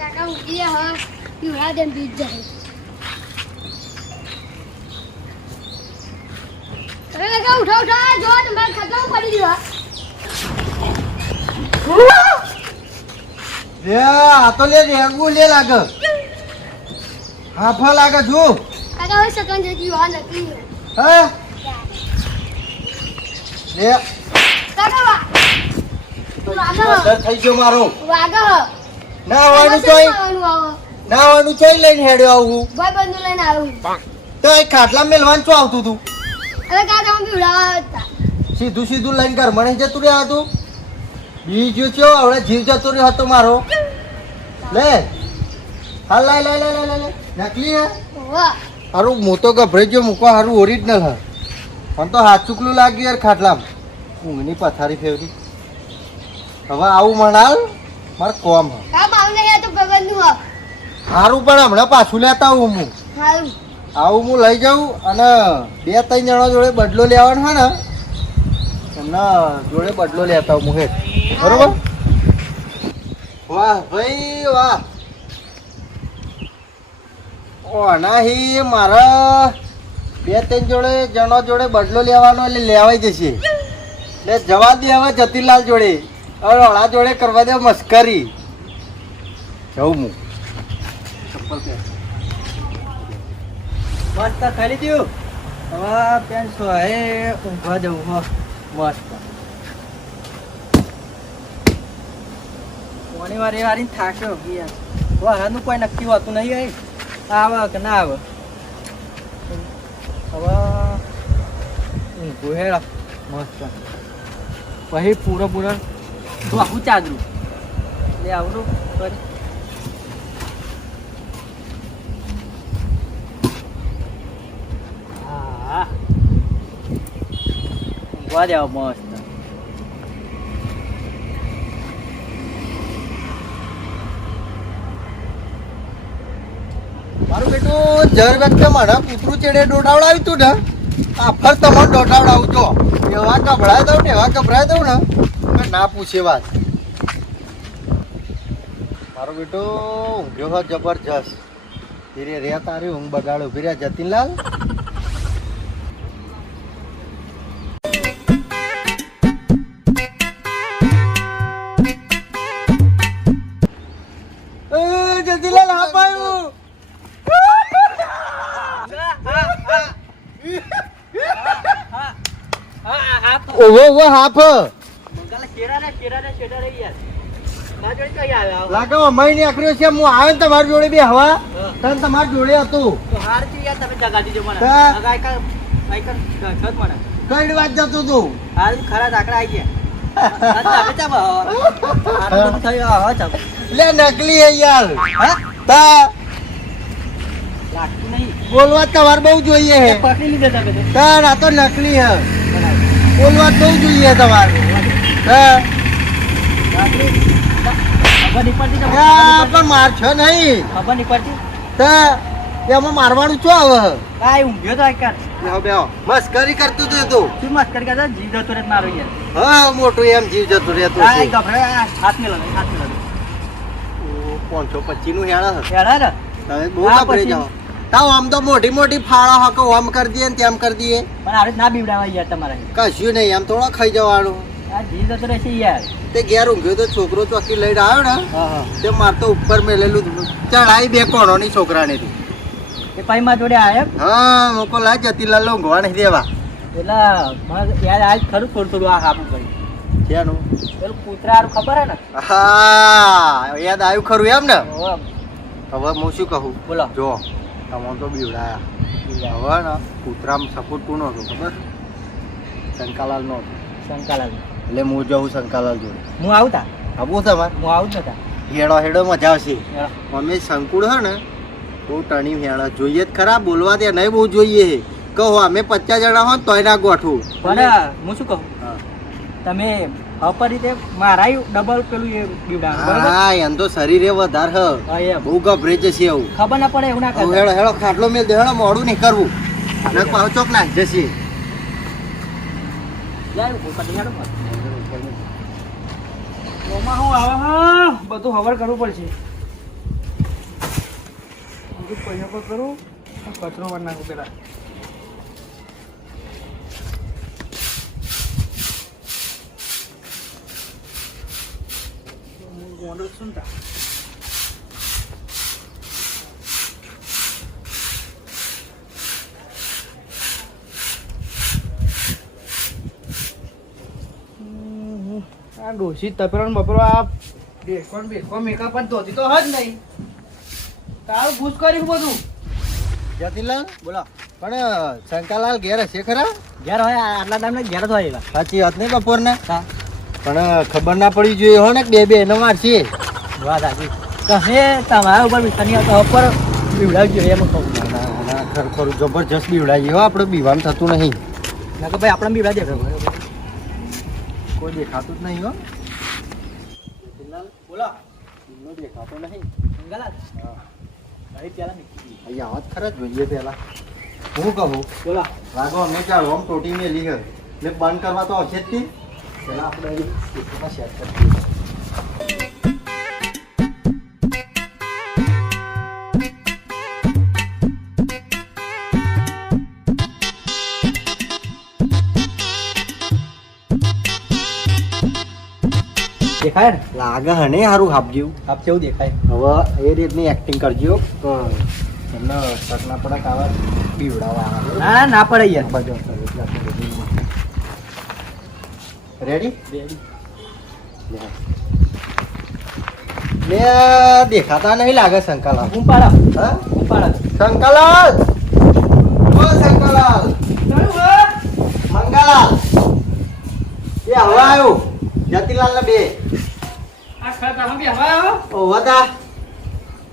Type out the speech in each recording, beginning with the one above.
કાકા ઉઠી હા પીવડા દેન બીજ જાય અરે કાકા ઉઠો ઉઠો જો તમે ખતમ પડી ગયો લે આ તો લે રેગુ લે લાગે હાફા લાગે જો કાકા હવે સકન જતી વા નકલી હે લે કાકા વા તો ડર થઈ ગયો મારો વાગો ના આવવાનું તોય ના આવવાનું તોય લઈને હેડ્યો આવું ભાઈ બંધુ લઈને આવું તો એ ખાટલા મેલવાનું ચો આવતું તું અરે કાકા હું પીવડા હતા સીધું સીધું લઈને ઘર મને જતું રહ્યા હતું બીજું ચો હવે જીવ જતો રહ્યો હતો મારો લે હાલ લાય લાય લાય લાય નકલી હે વાહ હારું હું તો ગભરાઈ ગયો મૂકો હારું ઓરિજિનલ હે પણ તો હાથ ચૂકલું લાગ્યું યાર ખાટલામાં ઊંઘની પથારી ફેવરી હવે આવું મણાલ મારે કોમ હે કા માવને હે તો ગગનનું હા હારું પણ હમણાં પાછું લેતા આવું હું હારું આવું હું લઈ જાઉં અને 2-3 જણા જોડે બદલો લેવાનો હે ને એમના જોડે બદલો લેતા આવું હું બરોબર વાહ ભાઈ વાહ ઓ નહીં મારા 2-3 જોડે જણો જોડે બદલો લેવાનો એટલે લેવાઈ જશે એટલે જવા દે હવે જતીલાલ જોડે હવે ઓળા જોડે કરવા દે મસ્કરી જવું હું ચપ્પલ પહેર મસ્ત ખાલી દઉં હવે પેન્ટ સોહે ઊંઘવા જવું હો મસ્ત મોની વારી થાક્યો યાર વરાનું કોઈ નક્કી હોતું નહીં આવે કે ના આવે હવે ઊંઘું હેડા મસ્ત પછી પૂરો તું આખું ચાદરું લે આવડું કરી હા ઊંઘવા જાવ મસ્ત મારું બેટું જર વખતે મારા કૂતરું ચેડે દોડાવડાવ્યું તું ને આફર તમને દોડાવડાવું છો એવા ગભરાય દઉં ને એવા ગભરાય દઉં ને કે ના પૂછે વાત મારો બેટો ઊંઘ્યો હોત જબરજસ્ત ધીરે રે તારી ઊંઘ બગાડ ઉભી રહ્યા જતીનલાલ જતીનલાલ હા પાયું ઓવો ઓવો હાફ લાગે મહિને આખર્યો છે હું આવે ને તમારી જોડે બે હવા તને તમારી જોડે હતું કઈ વાત જતું તું લે નકલી હે યાર તા બોલવા તમારે બહુ જોઈએ હે તાર આ તો નકલી હે બોલવા બહુ જોઈએ તમારે પણ મારશો નહીં એમાં મારવાનું શું આવે મસ્કરી કરતું તું હા મોટું એમ જીવ જતું રહેતું 525 નું હેડા તમે બહુ વાપરી જાઓ તાવ આમ તો મોટી મોટી ફાળો હકો આમ કરી દઈએ ને તેમ કરી દઈએ પણ હવે ના બીવડાવા યાર તમારે કશું નહીં આમ થોડો ખાઈ જવાનું આ જી જતો રહેશે યાર તે ઘેર ઊંઘ્યો તો છોકરો ચોકી લઈને આવ્યો ને તે માર તો ઉપર મેલેલું ચડાઈ 2 કોણોની છોકરાને તું એ પાઈ માં જોડે આયા હા મોકો લા જતીલાલ ઊંઘવા નહીં દેવા પેલા યાર આજ ખરું થોડું થોડું આ હાપું કરી શેનું પેલું કૂતરા ખબર હે ને હા યાદ આવ્યું ખરું એમ ને હવે હું શું કહું બોલો જો તમે તો બીવડાયા હવે ને કૂતરામાં સપોર્ટ કોનો હતો ખબર શંકાલાલ નો હતો શંકાલાલ એટલે હું જઉં શંકાલાલ જોડે હું આવતા આવું તમારે હું આવું જ નતા હેડો હેડો મજા આવશે અમે શંકુળ હે ને બહુ ટણી હેડા જોઈએ જ ખરા બોલવા દે નહીં બહુ જોઈએ કહો અમે 50 જણા હોય તોય ના ગોઠવું પણ હું શું કહું તમે અપર રીતે મારાય ડબલ પેલું એ બીવડા હા એમ તો શરીરે વધાર હ બહુ ગભરે જશે એવું ખબર ના પડે એવું ના કરે હેડો હેડો ખાટલો મેલ દે હેડો મોડું નહીં કરવું નક પાવ ચોક નાખ જશે જાય ઉપર હેડો ઓમાં હું આવે હા બધું હવર કરવું પડશે બધું પૈસા પર કરું કચરો વાર નાખું પેલા ગોંડલ શું તા આ ડોસી તપેરણ બપરો આ બેકો મેકઅપ જ ધોતી તો હજ નહીં તારું ઘૂસ કર્યું બધું જતીલાલ બોલો પણ શંકાલાલ ઘેર હશે ખરા ઘેર હોય આટલા ટાઈમ ઘેર જ હોય એવા સાચી વાત નહીં બપોરના હા પણ ખબર ના પડી જોઈએ હો ને બે એનો મારશે વાત સાચી તમે તમારા ઉપર વિસ્તારની આવતો ઉપર બીવડાવજો એમ કહું ખરું જબરજસ્ત બીવડાવીએ હો આપણે બીવાનું થતું નહીં ના કે ભાઈ આપણે બીવડા દે કોઈ દેખાતું જ નહીં હો બોલો એમનો દેખાતો નહીં ગલાત ગાડી પેલા નીકળી અહીંયા આવાજ ખરા જોઈએ પહેલા હું કહું બોલો લાગો અમે ચાલો આમ ટોટી મેલી ગયો એટલે બંધ કરવા તો આવશે જ નહીં પહેલાં આપણે સ્ટેશનમાં સેટ કરી દઈએ દેખાય ને લાગે હને સારું હાફ જેવું આપ કેવું દેખાય હવે એ રીતની એક્ટિંગ કરજો એમને સટના પડા આવા બીવડાવા ના ના પડે યાર રેડી લે દેખાતા નહીં લાગે શંકાલાલ ઉપાડો હા ઉપાડો શંકાલાલ ઓ શંકાલાલ મંગાલાલ એ હવે આવ્યો જતીલાલ ને બે આ ખાતા હમ બી હવા ઓ વતા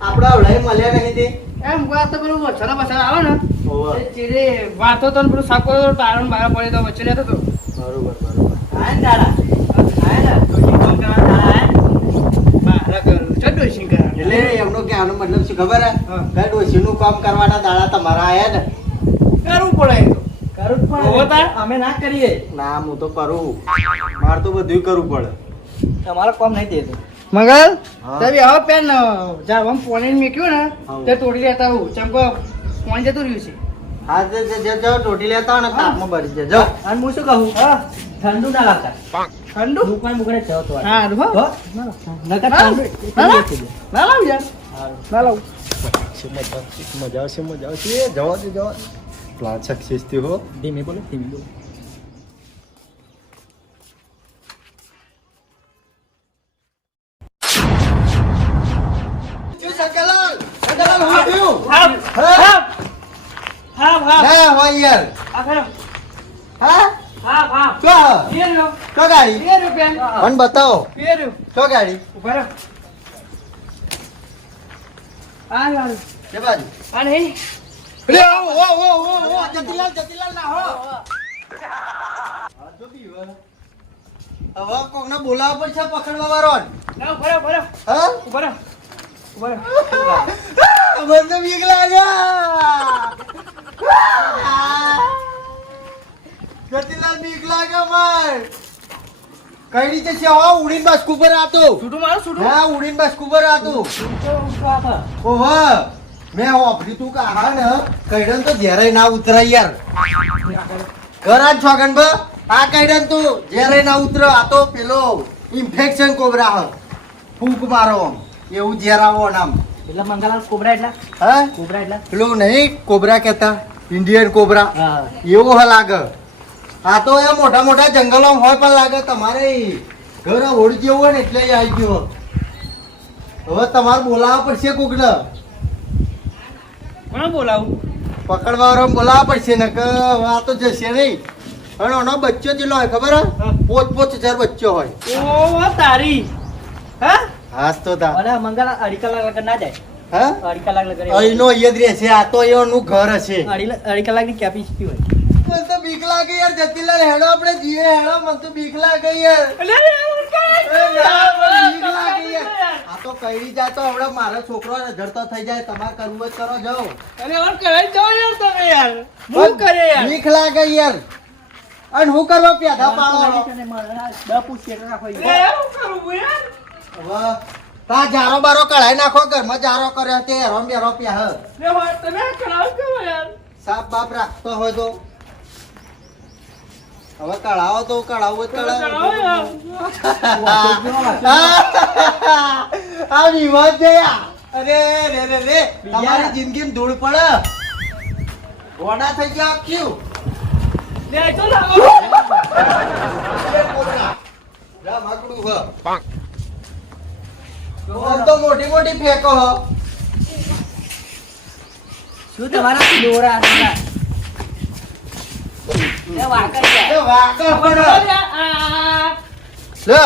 આપડા હવડાઈ મળ્યા નહીં તે એમ વાત તો પેલું વછરા બછરા આવે ને ઓવા એ ચીરે વાતો તો પેલું સાકો તારણ બહાર પડે તો વચ્ચે લેતો તો બરોબર બરોબર આય ને દાડા આય ને ડોશી કામ કરવા દાડા આય બહાર કરું છે ડોશી કરા એટલે એમનો કહેવાનો મતલબ શું ખબર હે હા. કે ડોશીનું કામ કરવાના દાડા તમારા આયા ને કરવું પડે એ તો કરું જ પડે અમે ના કરીએ ના હું તો કરું મારે તો બધું કરવું પડે તમારો કામ નહીં દેતો મગલ હા. તે બી હવે પેન જાવમ પોણી મેક્યું ને હા. તે તોડી લેતા હું ચમકો પોણી જતું રહ્યું છે હા જો ટોટી લેતા હોય ને તાપમાં ભરી જજો અને હું શું કહું હા ઠંડુ ના લાગતા ઠંડુ દુકાન મુકડે જતો તો હા હો નકર ઠંડુ ના લાવ યાર ના લાવ મજા આવશે જવા દે પ્લાન સક્સેસ થયો હો ધીમે બોલો ધીમે બોલો શંકરલાલ હું થયું હાપ હાપ હાપ હાપ ના હોય યાર આ કરો હા હાપ હાપ તો પેરો તો ગાડી પેરો પેન મને બતાવો પેરો તો ગાડી ઉભા રહો આ લાવ કે બાજુ આ નહીં લે ઓ જતીલાલ ના હો હવે કોકને બોલાવવા પડશે પકડવા વાળો ના ઉભા રહો હા ઉભા રહો ઉભા રહો મને તો બીક લાગે જતીલાલ બીક લાગે માર કઈ રીતે છે હો ઉડીન બસ કુબર આતો છૂટું મારો છૂટું હા ઉડીન બસ કુબર આતો ઓહો મેં ઓફરી તું કાહા ને કઈડન તો જ્યારે ના ઉતરાય યાર ઘરા છોગન બ આ કઈડન તું જ્યારે ના ઉતર આ તો પેલો ઇન્ફેક્શન કોબરા હ ફૂંક મારો આમ એવું ઝેર આવો નામ પેલા મંગલાલ કોબરા એટલા હા કોબરા એટલા પેલું નહીં કોબરા કહેતા ઇન્ડિયન કોબરા હા એવું હ લાગે આ તો એ મોટા મોટા જંગલોમાં હોય પણ લાગે તમારે ઘર ઓળી જેવું હોય ને એટલે આવી ગયો હવે તમારે બોલાવવા પડશે કોકને કોણ બોલાવું પકડવા વાળો બોલાવવા પડશે ને કે આ તો જશે નહીં અને એનો બચ્ચો કેટલો હોય ખબર હે હા. 5,000 બચ્ચો હોય ઓ તારી હા હાસ તો તા અરે મંગલા અઢી કલાક લગન ના જાય હા અઢી કલાક લગન અહીંનો ઈયદ રહેશે આ તો એનું ઘર હશે અઢી કલાકની કેપેસિટી હોય મને તો બીક લાગે યાર જતીલાલ હેડો આપણે જીએ હેડો મને તો બીક લાગે યાર આ તો કઈ જાતો હમણાં મારો છોકરો રઝળતો થઈ જાય તમારે કરવું જ કરો જાઓ બીક લાગે યાર અને હું કરવા પ્યાદા પાડો હવે તા જારો બારો કઢાઈ નાખો ઘરમાં જારો કર્યો તે હેરો બેરો પ્યા હ લે વાત તમે કરાવ કે યાર સાપ બાપ રાખતો હોય તો હવે કઢાવો તો કઢાવો આ વિવાદ છે અરે રે રે રે તમારી જિંદગીમાં ધૂળ પડે ગોડા થઈ ગયા ક્યું લે તો લાવો રમકડું હ આમ તો મોટી મોટી ફેંકો હ શું તમારા દોરા હતા લે વાકર એ વાકા પડે લે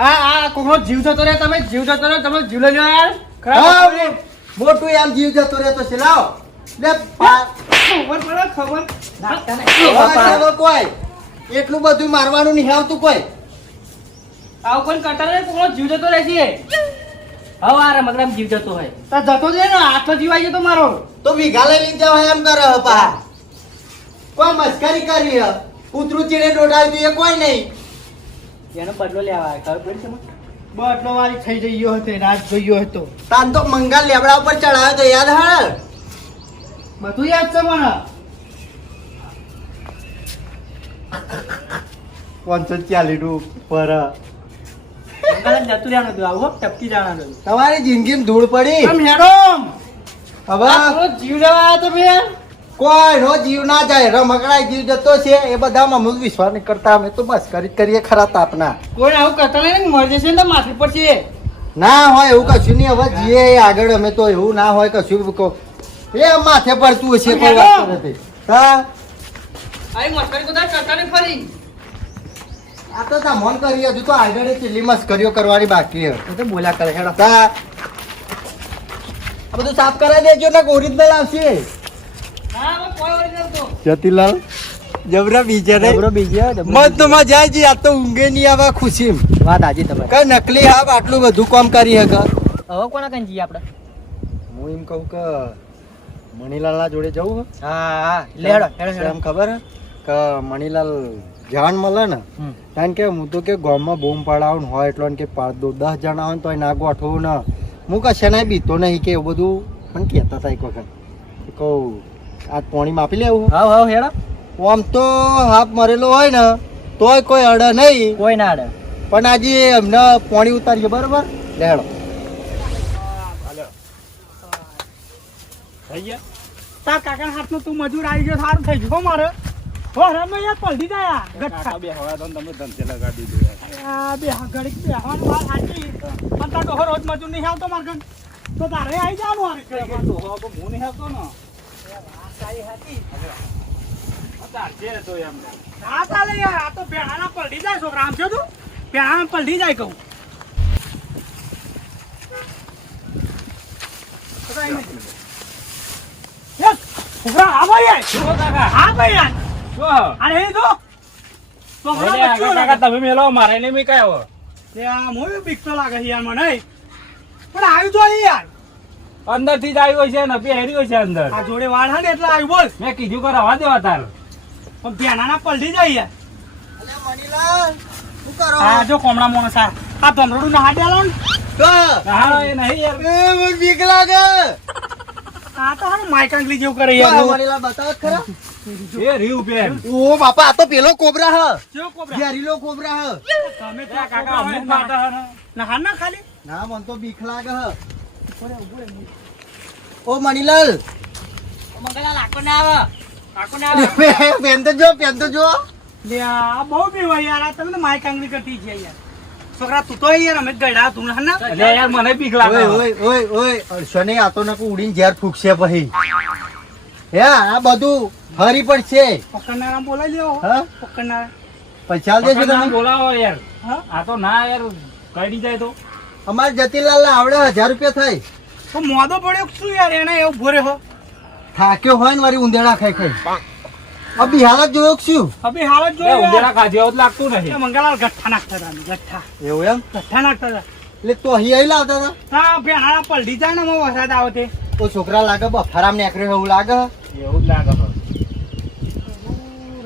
આ કોનો જીવ જતો રે તમે જીવ જતો રે તમે જીવ લઈ લો યાર હા મોટું આમ જીવ જતો રહેતો છે લાવ લે ખબર પડે ખબર નાખતા હવે કોઈ એટલું બધું મારવાનું નહીં આવતું કોઈ આવ કોઈ કટારે કોનો જીવ જતો રહે છે હવે આ રમકડામાં જીવ જતો હોય તો જતો જ ને આટલો જીવાઈ જતો મારો તો વીઘા લઈ લીધા હોય એમ કરે હ પા કોઈ મસ્કરી કરી હ કૂતરું ચીડે દોડાવી દઈએ કોઈ નહીં એનો બદલો લેવા ખબર પડી છે બદલો વાળી થઈ જઈયો હતો રાત જોઈયો હતો તાન તો મંગા લેબડા ઉપર ચડાવ્યો તો યાદ હે બધું યાદ છે મને 540 પર મંગળન જતું રહેવાનું હતું આવું ટપકી જવાનું તમારી જિંદગીમાં ધૂળ પડી આમ હેડો હવે જીવ લેવા આવ્યો તો મેં કોઈ નો જીવ ના જાય રમકડા જીવ જતો છે એ બધામાં અમુક વિશ્વાસ નહીં કરતા અમે તો બસ કરીએ ખરા તાપના કોઈ આવું કરતા નહીં મરી જશે ને તો માથે પડશે ના હોય એવું કશું નહીં હવે જીએ આગળ અમે તો એવું ના હોય કશું એ માથે પડતું હશે કોઈ વાત નથી હા આઈ મસ્કરી બધા કરતા નહીં ફરી આ તો તમોન કરી હજુ તો આગળ ચીલી મસ્કરીઓ કરવાની બાકી હે તો બોલ્યા કરે હેડો તા આ બધું સાફ કરાવી દેજો ને ઓરિજિનલ આવશે હા કોઈ ઓરિજિનલ તો જતીલાલ જબરા બીજા રે બરો બીજા મત તો મજા આવી આ તો ઊંઘે નહીં આવે ખુશી વાત આજી તમારે કઈ નકલી હાબ આટલું બધું કામ કરી હક હવે કોના કઈ જઈએ આપણે હું એમ કહું કે મણીલાલના જોડે જવું હા લેડો એમ ખબર હે કે મણીલાલ જાણ મળે ને કારણ કે હું તો કે ગામમાં બૂમ પડાવું હોય એટલો કે 10 જણા હોય તો ના ગોઠવું ને હું કશે ના બીતો નહીં કે એવું બધું પણ કહેતા હતા એક વખત કહું આ પાણી માપી લેવું હા હા હેડો આમ તો હાફ મરેલો હોય ને તોય કોઈ અડે નહીં કોઈ ના અડે પણ આજે એમને પાણી ઉતારીએ બરોબર લેડો થઈ ગયા તાર કાકા હાથનું તું મજૂર આવી ગયો સારું થઈ ગયું મારે હો રમે યાર પલટી જાય ગઠ્ઠા બે હવા તો તમે ધંધે લગાડી દીધું આ બે ઘડીક બે હવાનું વાત સાચી પણ તાર તો રોજ મજૂર નહીં આવતો માર ઘર તો તારે આવી જવાનું આરે તો હો તો હું નહીં આવતો ને સારી હતી તાર છે તો એમ ના ચાલે યાર આ તો ભેણાના પલટી જાય છોકરા આમ છે તું ભેણાના પલટી જાય કહું છોકરા હા ભાઈ હા ભાઈ અરે એ તો તમે મેલો મારે ને મી કયો મોય બીક તો લાગે યાર મને પણ આવ્યું તો યાર અંદર થી જ આવ્યો છે ને પહેર્યો છે અંદર આ જોડે વાળ હે ને એટલે આવ્યું બોલ મેં કીધું કે રવા દેવા તાર પણ ભેનાના પલટી જાય યાર અલે મણીલાલ શું કરો આ જો કોમડા મોણસ આ ધમરોડું ના હાડે આલો ને હા એ નહીં યાર એ મને બીક લાગે આ તો હારું માઈક આંગલી જેવું કરે યાર મણીલાલ બતાવો ખરા એ રીવ પેન ઓ બાપા આ તો પેલો કોબરા હ કેવો કોબરા ઝેરીલો કોબરા હ તમે તો કાકા કાકા અમુક માતા હે ને ના હા ના ખાલી ના મન તો બીક લાગે હ ઓ મણીલાલ મંગલા લાકો ના આવે પેન તો જો લે આ બહુ પીવા યાર આ તમે માઈક આંગલી કરતી છે યાર છોકરા તું તો યાર અમે ગડા તું ના એટલે યાર મને બીક લાગે ઓય અર્શને આ તો નકુ ઉડીને ઝેર ફૂકશે પછી હે આ બધું હરી પડશે પકડનારા બોલાવી લેવો હા પકડનારા પૈસા દેજો પકડનારા તમે બોલાવો યાર હા આ તો ના યાર કઈ જાય તો અમાર જતીલાલ ના આવડે 1000 રૂપિયા થાય તો મોદો પડ્યો શું યાર એને એવું ભોરે હો થાક્યો હોય ને વારી ઊંધેડા ખાઈ અભી હાલત જોયો કે શું અભી હાલત એ જોયો ઉંદેડા ખાધી એવું જ લાગતું એ નહીં મંગલાલ ગઠ્ઠા નાખતા હતા ગઠ્ઠા એવું એમ ગઠ્ઠા નાખતા હતા એટલે તો અહીં આવી લાવતા હતા હા ભેણાના પલટી જાય ને એમાં વરસાદ આવે તે તો છોકરા લાગે બફારામ નીકળ્યો એવું લાગે એવું જ લાગે છે.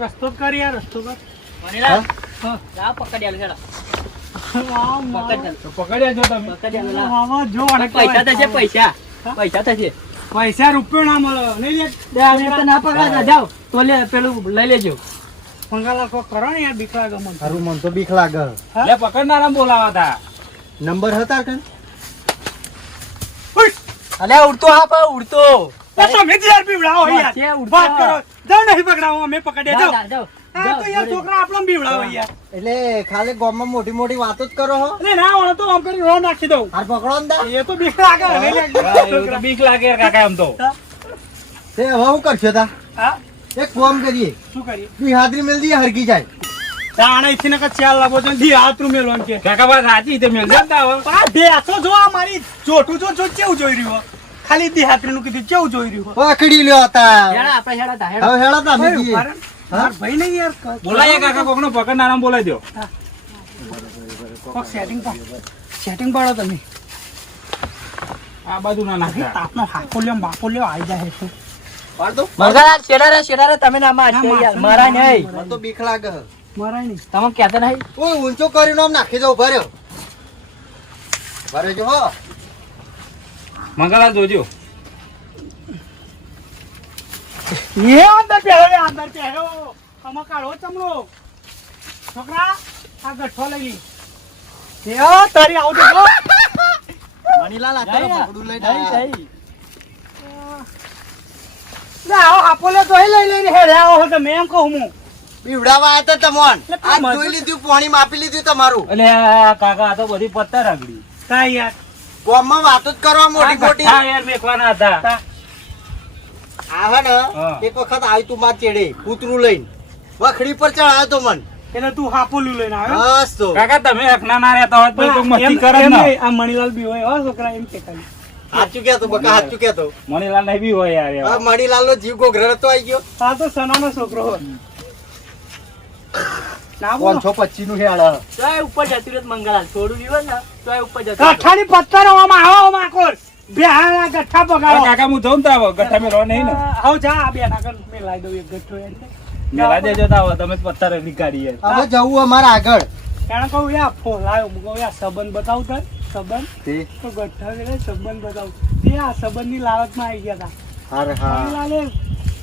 રસ્તો જ કરી યાર રસ્તો કર હા? હા જા પકડી આલ હેડા તો પકડ્યા છો તમે મામા જો અને પૈસા થશે પૈસા પૈસા થશે પૈસા રૂપિયો ના મળે નહીં લે તો ના પકડા જાઓ તો લે પેલું લઈ લેજો મંગાલા કો કરો ને યાર બીક લાગે મને તારું મન તો બીક લાગે. એટલે પકડનારા બોલાવા હતા. નંબર હતા કન? અલે ઉડતો હા પા ઉડતો તમે જ યાર બીવડાવો યાર છે, ઉડતો. વાત કરો જાવ નહીં પકડાવો અમે પકડ્યા જાવ જાઓ આ તો યાર છોકરા આપણને બીવડાવો યાર એટલે ખાલી ગામમાં મોટી મોટી વાતો જ કરો હો. અરે ના વળો તો આમ કરી રો નાખી દઉં હાર પકડો ને તા. એ તો બીક લાગે નહીં હા, એવું તો બીક લાગે યાર કાકા એમ તો. તે હવે શું કરશો તા? હા એક કામ કરીએ, શું કરીએ બી હાજરી મેલ દઈએ, હરકી જાય. તાણે થી નકર ચાલ લાગો તો દી હાથ રૂ મેલવાનું કે કાકા વાત સાચી તે મેલ દેતા હવે. આ ભેસો જો આ મારી જોઠું જો કેવું જોઈ રહ્યું હો. ખાલી દી હાથરી નું કીધું કેવું જોઈ રહ્યું હો. પકડી લ્યો હતા. હેડા આપણે હેડા તા હેડા હવે હેડા તા અમે ઓય, જઈએ. મારા- મારા ભાઈ નહીં યાર બોલાય કાકા કોકનો પકડનારા બોલાવી દો. સેટિંગ પાડો તમે આ બાજુ ના નાખતા. તાપનો હાકો લ્યો બાપો લ્યો આવી જાય છે પાડ દો. મંગળા શેડારે તમે ના માં ના, યાર મારશે મારા નહીં. નહીં મને તો બીક લાગે. મરાય નહીં તમે કહેતા નહીં ઓય ઊંચો કરીને આમ નાખી દો. ભર્યો ભરે જો હો. મંગળા જોજો. એ અંદર પહેરો રે અંદર પહેરો આમાં કાઢો ચમડો છોકરા આ ગઠ્ઠો લઈ લી એ તારી આવું તો જો. મણીલાલ આ તારો પકડું લઈને આયા. લે આવો હાપો લે તો લઈ લઈને હેડે આવો હો તમે એમ કહું હું બીવડાવા આયા તા તમોન. એટલે આ મજૂર- જોઈ લીધું, પાણી માપી લીધું તમારું. એટલે આ કાકા આ તો બધી પત્તર રગડી. તા યાર ગામમાં વાતો જ કરવા આ મોટી મોટી. ગઠ્ઠા યાર મેકવાના હતા. તા આવે ને હા. એક વખત આવી તું માર ચેડે કૂતરું લઈને વખડી પર ચડાયો તો મન. એટલે તું હાપોલું લઈને આવ્યો બસ તો કાકા તમે હકના ના રહેતા હોય તો કોઈ મસ્તી કરે જ એમ ના. નહીં, આ મણીલાલ બી હોય હો છોકરા એમ કે ખાલી સાચું કેતો બકા, સાચું કેતો. મણીલાલ નહીં બી હોય યાર આ એવા. મણીલાલ નો જીવ ગોઘરે તો આવી ગયો. આ તો સનાનો છોકરો હોય ના બોલો 525 નું હેડ. તોય ઉપર જતી રહેત મંગળા થોડું દિવસ ને તોય ઉપર જતી રહેત. ગઠ્ઠાની પત્તર આવામાં આવો માકોર બે હારા ગઠ્ઠા હવે પગાડો કાકા હું જઉં ને તો આવો. ગઠ્ઠા મેળવા નહીં ને. આવ જા આ બે નાગર મે લાવી દઉં એક ગઠ્ઠો એને મેળા દેજો તો આવો. તમે જ પત્તર નીકાળી યાર. હવે જવું અમારે આગળ. એને કહું યા ફોલાયો હું કહું યા સંબંધ બતાવું તાર સંબંધ તે તો ગઠ્ઠા કરે સંબંધ બતાવું એ આ સંબંધની લાલચમાં આવી ગયા હતા હાર હા લાલે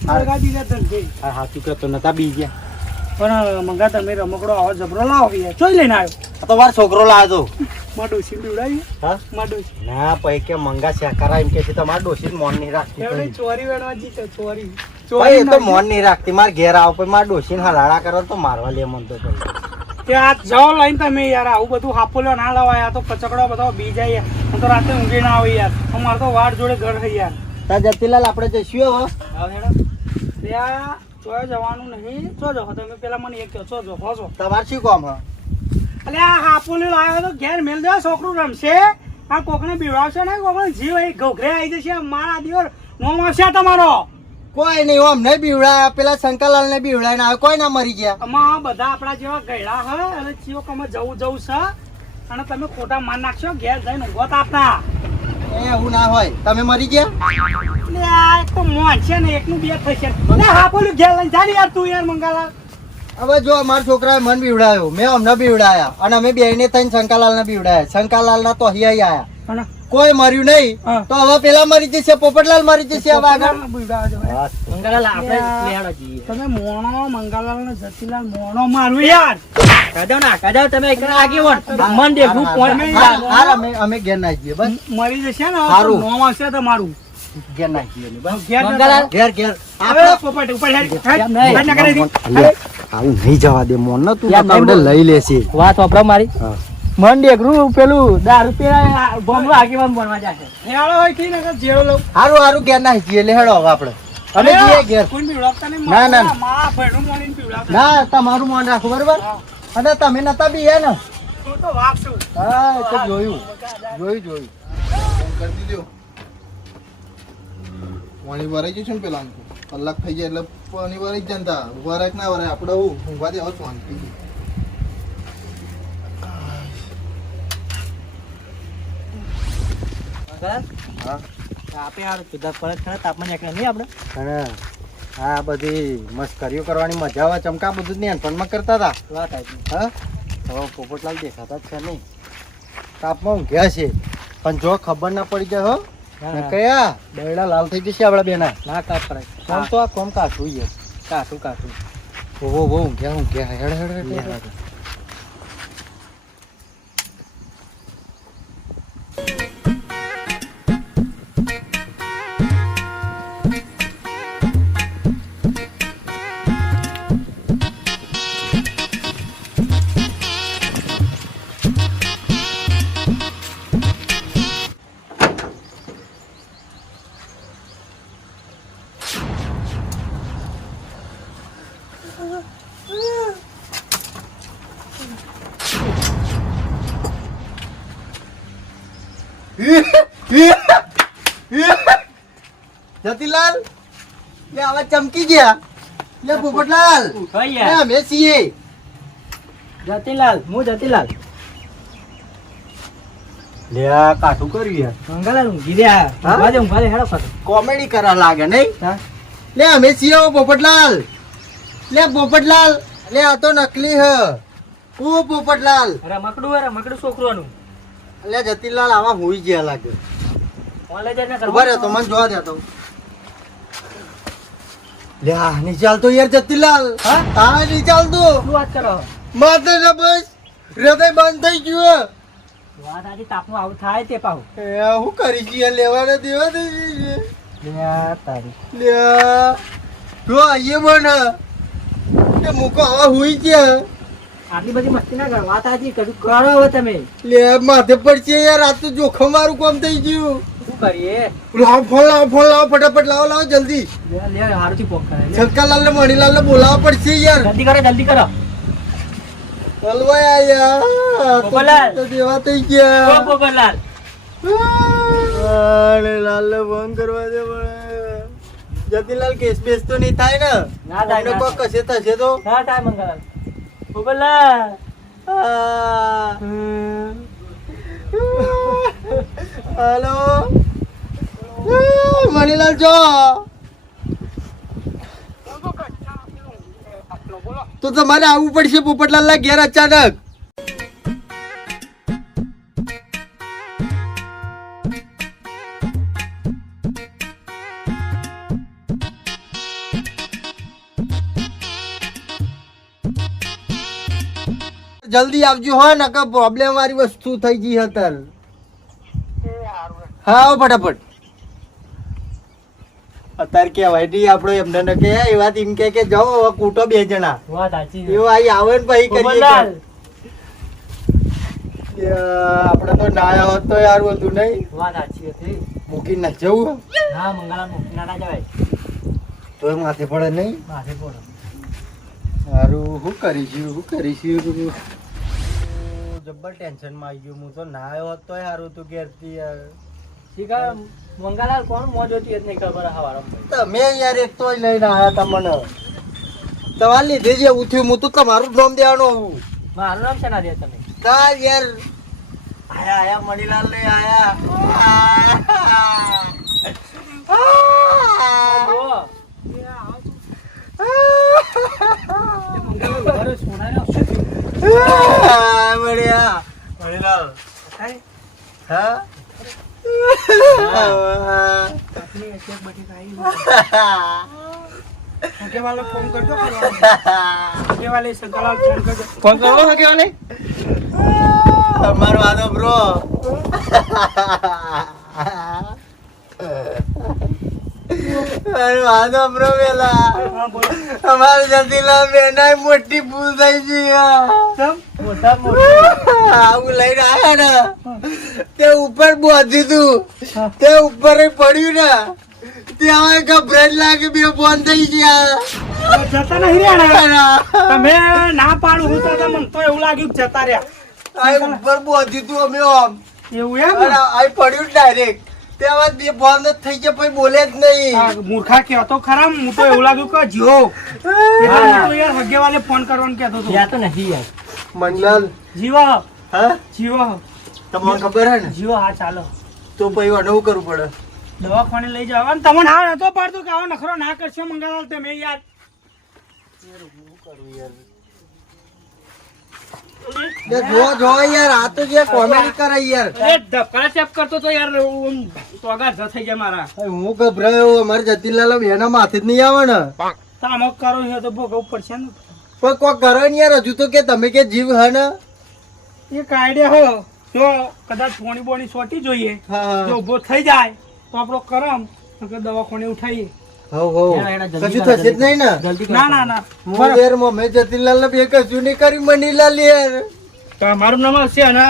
ભેગા દીધા ધંધે હા સાચું કેતો નતા બી ગયા. પણ મંગા તમે રમકડો આવો જબરો લાવો યાર ચોઈ લઈને આવ્યો આ તો વાર છોકરો લાવ્યો. માં ડોસી બીવડાવી હા માં ડોસી ના પૈ કે મંગા શેકારા એમ કે છે તમારે ડોશી મોન નહીં રાખતી. એવડે ચોરી વેણવા જીતો ચોરી ભાઈ એ તો નાખી. મોન નહીં રાખતી. મારે ઘેર આવો પછી મારે ડોશીને હલાડા કરો તો મારવા લે મન તો ભાઈ. તે આ જાઓ લઈને તમે યાર આવું બધું હાપોલ્યો ના લવાય આ તો કચકડો બધો બી જાય યાર હું તો રાતે ઊંઘી ના આવે યાર અમારે તો વાડ જોડે ઘર છે યાર તા જતીલાલ આપણે જઈશું હવે. ત્યાં ચોય જવાનું નહીં ચો જો તમે પેલા મને એક કહો ચો જો હોજો તમારે શું કામ હા? એટલે આ હાપોલ્યો લાવ્યો તો ઘેર મેલ દે છોકરું રમશે આ કોકને બીવડાવશે ને કોકને જીવ અહીં ઘોઘરે આવી જશે મારા દિવસ નોમ આવશે તમારો કોઈ નહીં આમ નહીં બીવડાયા. પેલા શંકરલાલ ને બીવડાય આવે કોઈ ના મરી ગયા. આમાં બધા આપણા જેવા ગયડા હે અને ચિયો કમે જવું છે અને તમે ખોટા માન નાખશો ઘેર જઈને ઊંઘો તાપના એ એવું ના હોય. તમે મરી ગયા. એટલે આ એક તો મોન છે ને એકનું બે થશે એટલે હા બોલ્યું ઘેર લઈને જા ને યાર તું યાર મંગાલા હવે જો અમારા છોકરાએ મન બીવડાયો, મેં અમને બીવડાયા અને અમે બેને થઈને શંકરલાલ ને બીવડાયા. શંકરલાલ ના તો અહીં આયા. અને કોઈ મર્યું નહીં હા. તો હવે પેલા મરી જશે, પોપટલાલ મરી જશે હવે આગળ. બુઈડા જો. મંગળા આપણે લેહાડો જઈએ તમે મોણો મંગાલાલ ને જતીલાલ મોણો મારું યાર કાઢો તમે એક આગી વળ મન દેખું પોણ હાર અમે ઘેર નાખી દઈએ બસ. મરી જશે ને સારું. તો નોમ આવશે તમારું ઘેર નાખી દઈએ બસ. ઘેર મંગાલાલ. ઘેર ઘેર હવે પોપટ ઉપર હેડ એમ નહીં. હેડ ના કરી દી. આવું નહીં જવા દે મોન ને તું યાર, આપણે નહીં લઈ લેશે. વાત વાપરો મારી હા. મન દેખું પેલું દારૂ પીવા બોમ્બો આગેવાન બનવા જશે હેળો હોય થી ને જેડો લઉં હારું હારું ઘેર નાખી દઈએ. લે હેડો હવે આપણે અમે જઈએ ઘેર. કોઈ બીવડાવતા નહીં ના, ના. માં ભેડું મોડીને બીવડાવતા ના તમારું મન રાખો બરોબર. અને તમે નતા બી હે ને. તું તો વાગશું હા એ તો જોયું જોયું. કરી દીધો પાણી ભરાઈ ગયું છે ને પેલા કલાક થઈ જાય એટલે પાણી ભરાઈ જ જતા વરાય ના વરાય આપણે ઊંઘવા દે હવે પાણી થઈ ગયું. આપે યાર જુદા પરત ખરા તાપમાન એકલા નહીં આપણે અને આ બધી મસ્કરીઓ કરવાની મજા આવે. ચમકા બધું જ નાનપણમાં કરતા હતા. વાત આવી હા હવે પોપટલાલ દેખાતા જ છે નહીં. તાપમાં ઊંઘ્યા છે પણ જો ખબર ના પડી જાય હો ને કયા દરડા લાલ થઈ જશે આપડા બેના. ના કાપ પડાય. કોમ તો આ કોમ કાઠું છે. કાઠું કાઠું. ઓહો બહુ ઊંઘ્યા હેડ હેડ હેડ. જતીલાલ લે આવા ચમકી ગયા. લે પોપટલાલ લે અમે છીએ. જતીલાલ હું જતીલાલ. લે આ કાઠું કર્યું યાર. મંગલા ઊંઘી રહ્યા. હા? ઊંઘવા દે હેડો ફટ. કોમેડી કરા લાગે નહીં. હા? લે અમે છીએ હો પોપટલાલ. લે પોપટલાલ લે આ તો નકલી હ. ઓ પોપટલાલ રમકડું છોકરોનું. લે જતીલાલ આવા હોઈ ગયા લાગે. ઓલે જઈને ઉભા રહે તો મને જોવા દે તો. લે આ નહીં ચાલતો યાર જતીલાલ. હા? હા નહીં ચાલતો. શું વાત કરો? માથે ને બસ હૃદય બંધ થઈ ગયું. વાત આજે તાપનું આવું થાય તે પાહુ. એ હું કરી છીએ લેવાના દેવા દે લે તારી. લે તો આઈએ બન એ મુકો આવા હોઈ ગયા. આટલી બધી મસ્તી ના કર. વાત આજે કશું કરો હવે તમે. લે માથે પડશે યાર આ તો જોખમ વાળું કામ થઈ ગયું. શું કરીએ? લાવો ફોન લાવો ફટાફટ લાવો જલ્દી. લે હારુથી ફોન કરે. શંકરલાલ ને મણીલાલ ને બોલાવવા પડશે યાર. જલ્દી કરો. હલવાઈ આયા પોપટલાલ. તો દેવા થઈ ગયા. પોપટલાલ. અરે લાલ ને ફોન કરવા દે પણ. જતીલાલ કેસ બેસ તો નહીં થાય ને? ના થાય, અમને ના કોઈ કશે થશે તો? હા ટાઈમ મંગલાલ. પોપટલાલ. હેલો મણીલાલ જો તો તમારે આવવું પડશે પોપટલાલ ના ઘેર અચાનક. જલ્દી આવજો હો નકર પ્રોબ્લેમ વાળી વસ્તુ થઈ ગઈ હતા. હા ફટાફટ. અત્યારે કેવાય નહીં આપણો એમને ન કે એ વાત એમ કે જાઓ હવે કૂટો બે જણા. વાત સાચી છે. એવું આઈ આવે ને પછી કરીએ. પોપટલાલ. આપણે તો ના આવત તો યાર હતું નહીં. વાત સાચી હતી. મૂકી ના જવું હા મંગલાલ મૂકીને ના જવાય. તો માથે પડે નહીં. માથે પડો. સારું શું કરીશું જબ્બર ટેન્શન માં આવી ગયું. હું તો ના આવ્યો હોત તો સારું તું ઘેરથી યાર. શીખા મંગલાલ કોણ મોજ હોતી જ નહીં ખબર હવારો. તમે યાર એક તો લઈને આવ્યા તમને. તમારે લીધે જે એવું થયું હું તો તમારું નામ દેવાનું આવું. મારું નામ છે ના દે તમે. ના યાર આયા મણીલાલ ને આયા. જુઓ. બઢિયા મણીલાલ હા ફોન કરજો. શંકરલાલ ફોન કરજો. ફોન કરો હકે વાલે અમારો આદો બ્રો. અરે આદો બ્રો વેલા અમારે જતીલાલ બેનાય મોટી ભૂલ થઈ ગઈ. મોટા મોટા આવું લઈને આયા ને તે ઉપર બોધી તું તે ઉપર પડ્યું ને ત્યાં ગભરાટ લાગે બે ફોન થઈ ગયા. જતા નહીં રહ્યા તમે ના પાડું હું તો મને તો એવું લાગ્યું કે જતા રહ્યા. આ ઉપર બોધી તું અમે આમ એવું એમ અને આ પડ્યું ડાયરેક્ટ ત્યાં બે ફોન જ થઈ ગયા પછી બોલે જ નહીં. આ મૂર્ખા કહેતો ખરા હું તો એવું લાગ્યું કે જીઓ એટલે હું તો યાર હગેવાલે ફોન કરવાનું કહેતો હતો. યા તો નથી યાર. મનલાલ જીવો હા જીવો તમને ખબર હે ને જીવો હા ચાલો તો પછી અડવું કરવું પડે. દવાખાને લઈ જાવ અને તમને હા નતો પાડતું કે આવો નખરો ના કરશો મંગળવાલ તમે યાર. લે જો યાર આ તો જે કોમેડી કરે યાર અરે ધબકારા ચેપ કરતો તો યાર તોગા જ થઈ ગયા મારા. હું ગભરાયો અમારે જતીલાલ એના માથે જ નહીં આવે ને તામક કરો છે તો ભોગવવું પડશે ને. પણ કોઈ કરો ને યાર હજુ તો કે તમે કે જીવ હે ને એક આઈડિયા હો જો કદાચ પોણી બોણી સોટી જોઈએ હા જો ઉભો થઈ જાય તો આપણો કરમ નકર દવાખાને ઉઠાઈએ. કશું થશે જ નહીં ને ના ના ના હું યાર મમ્મી જતીલાલ ને બે કશું નહીં કર્યું મનીલાલ યાર તમારું નામ હશે અને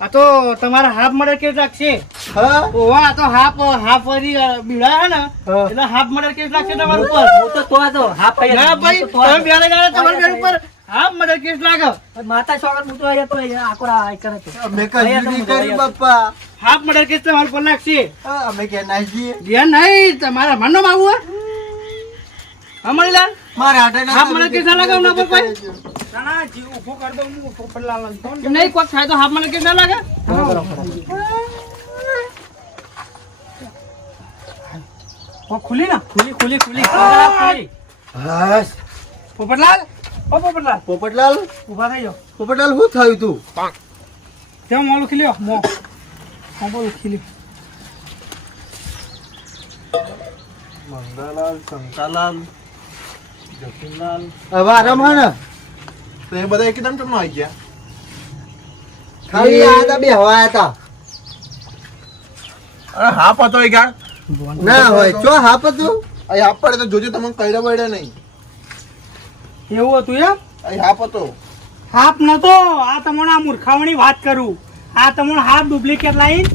આ તો તમારા હાફ મર્ડર કેસ લાગશે. હા ઓવા આ તો હાફ વરી બીડા ને એટલે હાફ મર્ડર કેસ લાગશે તમારા ઉપર. ના ભાઈ તમે બેરે ગાળે તમારા બેન ઉપર હાફ મર્ડર કેસ લાગે. અમે કશું નહીં કર્યું બાપા હાફ મર્ડર કેસ તમારા ઉપર લાગશે. અમે કે ના છીએ બેન નહીં તમારા મનનો આવું અમરીલાલ મારા હાટે હાફ મર્ડર કેસ લાગે હમણાં પર કોઈ ના ના જીવ ઉભો કર દઉં હું પોપટલાલ નહીં કોક થાય તો હાફ મર્ડર કેસ ના લાગે. ખુલી ના ખુલી હાસ પોપટલાલ ઓ પોપટલાલ પોપટલાલ ઉભા થઈ જાઓ. પોપટલાલ શું થયું તું ત્યાં મોં લખી લ્યો મોં લખી લ્યો. મંગાલાલ, શંકાલાલ, જતીનલાલ. હવે આરામ હે ને તો એ બધા એકદમ કેમ આવી ગયા? ખાલી આ હતા બે હવા હતા અરે હા પતો એ ગાળ. ના હોય ચો હાપ હતું અહીં હાફ પડે તો જોજો તમને કઈડા બળે નહીં. એવું હતું એમ અહીં હાફ હતો. હાફ નતો આ તમને આ મૂર્ખાવણી વાત કરું આ તમને હાફ ડુપ્લિકેટ લાઈન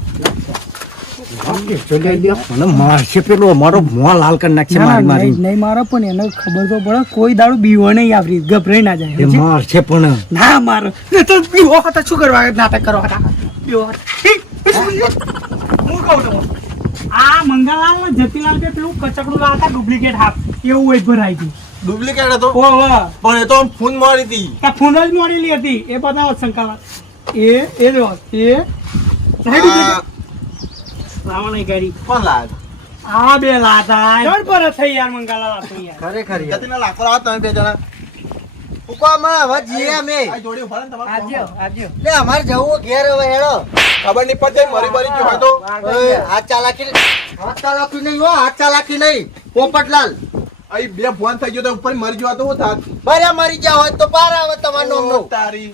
મારશે પેલો અમારો મોં લાલ કરી નાખશે નહીં મારો પણ એને ખબર તો પડે કોઈ દાડું બીવો નહીં આવરી ગભરાઈ ના જાય મારશે પણ ના મારો તો બીવો હતા શું કરવા નાટક કરો હતા બીવો હું કહું તમને આ મંગાલાલ ને જતીલાલ બે પેલું કચકડું લાવતા ડુપ્લિકેટ હાફ એવું હોય ભરાઈ ગયું. ડુપ્લિકેટ હતો ઓહો પણ એ તો આમ ફૂન મારી હતી. આ ફોન જ મોડેલી હતી એ બતાવો શંકાલાલ એ જો એ લાવો નહીં ગાડી કોણ લાગ? આ બે લાતા જોડ પર થઈ યાર મંગાલાલ આ તો યાર ખરેખર યાર જતીનલાલ લાકડો આવો તમે બે જણા. ઉપામાં હવે જીએ અમે આ જોડે ઉભા રહો ને તમારે આજો આજો લે અમારે જવું ઘેર હવે હેડો ખબર નહીં પડતી મરી મરી ગયો હોય તો. ઓય, હાથ ચાલાકી નહીં હો હાથ ચાલાકી નહીં પોપટલાલ અહીં બે ફોન થઈ ગયો તો ઉપર મરી ગયો તો શું થાત? બરે મરી ગયા હોય તો પાર આવે તમારું નામનો તારી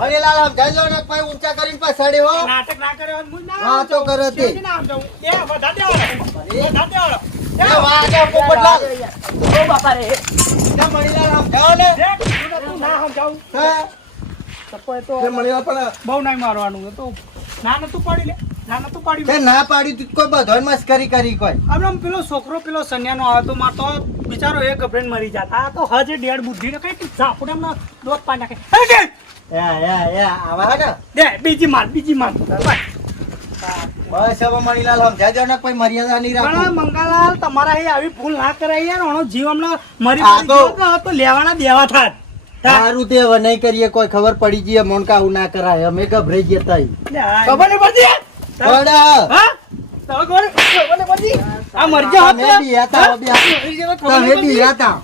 હરિલાલ સમજાજો ને પછી ઊંચા કરીને પાછાડે હો નાટક ના કર્યો હું ના હા તો કરે તે ના સમજાવું એ બધા દેવાળો એ વાજો પોપટલાલ ઓ બાપા રે મણીલાલ સમજાવો ને તું ના સમજાવું હા તપોય તો તે મળી પણ બહુ નહીં મારવાનું તો ના નતું પાડી લે ના નતું પાડી તે ના પાડી તું કોઈ બધો મસ્કરી કરી કોઈ આમ પેલો છોકરો પેલો સન્યાનો આવતો મારતો બિચારો એક ગભરાઈને મરી જાતા આ તો હજે ડેડ બુદ્ધિ ને કઈ ઝાપડે એમનો દોત પા નાખે આવા ને દે બીજી માર બસ હવે મણીલાલ સમજાજો ને કોઈ મર્યાદા નહીં પણ રાખો મંગાલાલ તમારા અહીં આવી ભૂલ ના કરાય યાર ઓનો જીવ હમણાં મરી આ પડી ગયો તો લેવાના દેવા થાત સારું તે હવે નહીં કરીએ કોઈ ખબર પડી જઈએ મોન કા આવું ના કરાય અમે ગભરાઈ ગયા તા ખબર નહીં પડતી પણ હા તમે ખબર નહીં પડતી આ મરી ગયો તમે બી હતા તમે બી હતા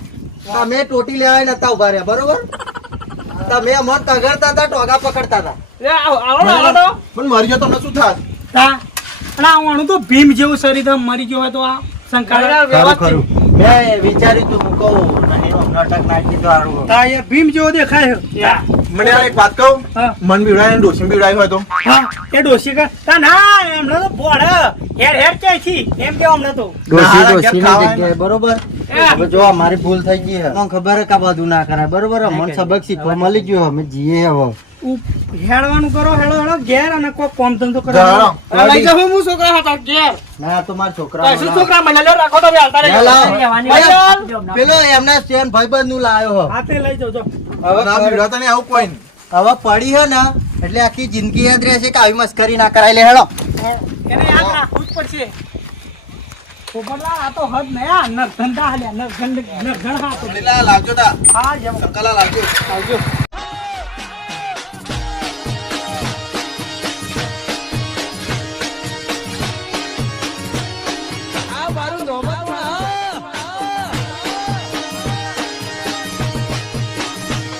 તમે ટોટી લેવાય નતા ઉભા રહ્યા બરોબર તમે અમર તગડતા હતા ટોગા પકડતા હતા આવડો પણ મરી ગયો તમને શું થાત? અને આવાનું તો ભીમ જેવું શરીર આમ મરી ગયો હોય તો આ સંકાળ ખરું મેં વિચાર્યું તું હું કહું નહીં નાટક નાખી તો હારું તા યાર ભીમ જેવો દેખાય મને આ એક વાત કહું. હા. મન બીવડાય ને ડોસી બીવડાય હોય તો હા એ ડોસી કા તા ના એમનો તો બોડ હેડ હેડ ક્યાંથી એમ કેવો અમને તો ડોસી ના, ડોસી ના, ની જગ્યાએ બરોબર હવે જો અમારી ભૂલ થઈ ગઈ છે મને ખબર હે કે આ બધું ના કરાય બરોબર અમને સબક શીખવા મળી ગયો અમે જીએ હવે હેડવાનું કરો હેડો હેડો ઘેર અને કોઈ કોમ ધંધો કરો જાણો. લઈ જાવ હું છોકરા હતા ઘેર ના તો મારા છોકરા શું છોકરા મને લ્યો રાખો તો હાલતા રહેજો પેલો એમના સ્ટેન ભાઈબંધ નું લાયો હો હાથે લઈ જાવ જો ના બીવડાતા નહીં આવું કોઈ નહીં. હવે પડી હે ને એટલે આખી જિંદગી યાદ રહેશે કે આવી મસ્કરી ના કરાય લે હેડો એને યાદ રાખવું જ પડશે પોપટલાલ આ તો હદ નયા નરધંધા હાલ્યા નરધંડ હા તો મણીલાલ લાગજો તા. હા જેમ શંકાલાલ લાગજો. આવજો